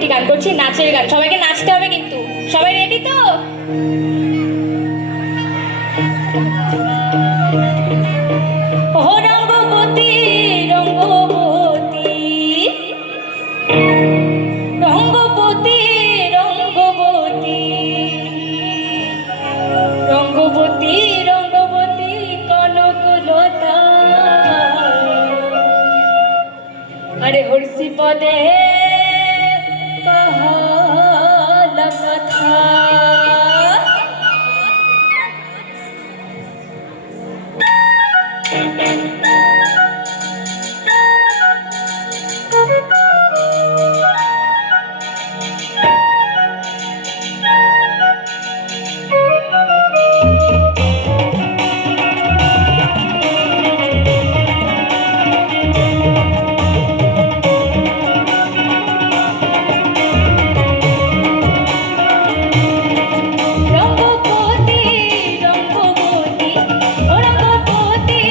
একটি গান করছি, নাচের গান। সবাইকে নাচতে হবে কিন্তু। সবাই রেডি তো? ও রঙ্গবতী, রঙ্গবতী, রঙ্গবতী, রঙ্গবতী, রঙ্গবতী, রঙ্গবতী, কনকলতা, আরে হর্ষি পদে কহলা কথা। রঙ্গবতী, রঙ্গবতী, রঙ্গবতী, রঙ্গবতী, ও রঙ্গবতী,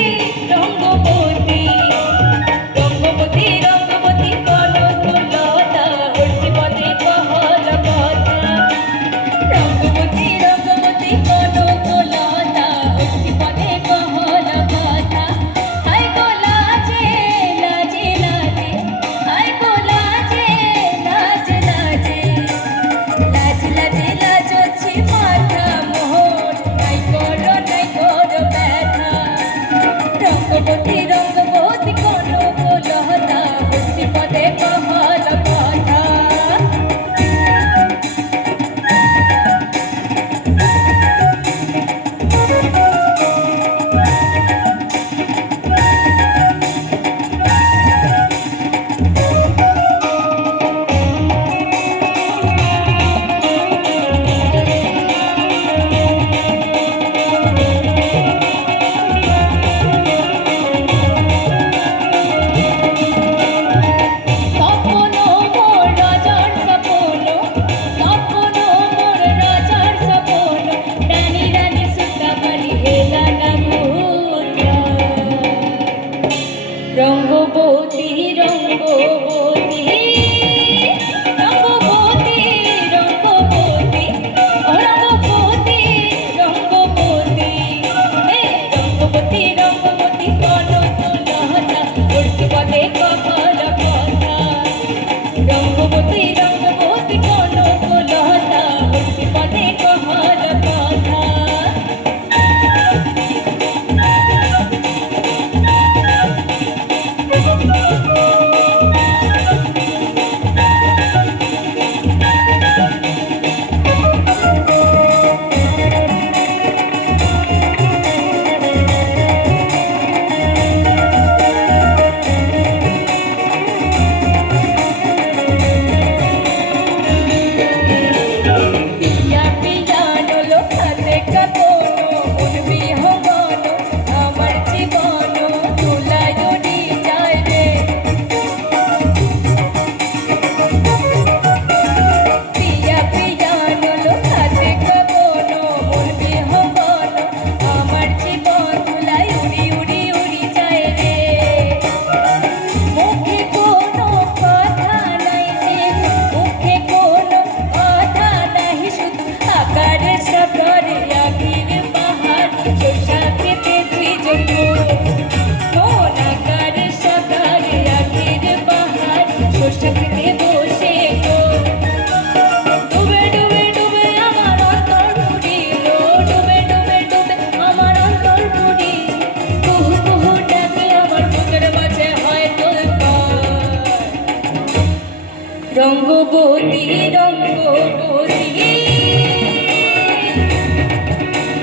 রঙ্গবতী, হে রঙ্গবতী, রঙ্গবতী, কনকলতা, হর্ষি পদে কহলা কথা। রঙ্গবতী, রঙ্গবতী, কনকলতা, হর্ষি পদে কহলা কথা। রঙ্গবতী, রঙ্গবতী,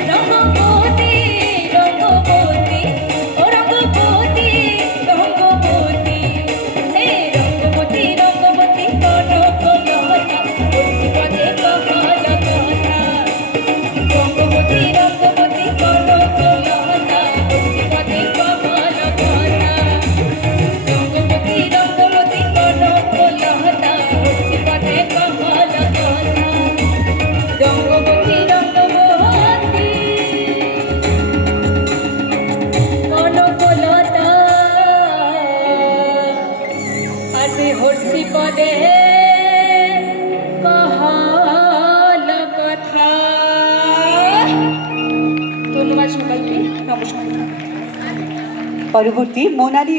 রঙ্গবতী, রঙ্গবতী, ও রঙ্গবতী, রঙ্গবতী, হে রঙ্গবতী, রঙ্গবতী, কনকলতা, হর্ষি পদে কহলা কথা। রঙ্গবতী, রঙ্গবতী, কনকলতা, হর্ষি পদে কহলা কথা। রঙ্গবতী, রঙ্গবতী, কনকলতা, হর্ষি পদে কহলা কথা। রঙ্গবতী, রঙ্গবতী, কনকলতা, আর হর্ষি পদে নমস্কার। পরবর্তী মোনালি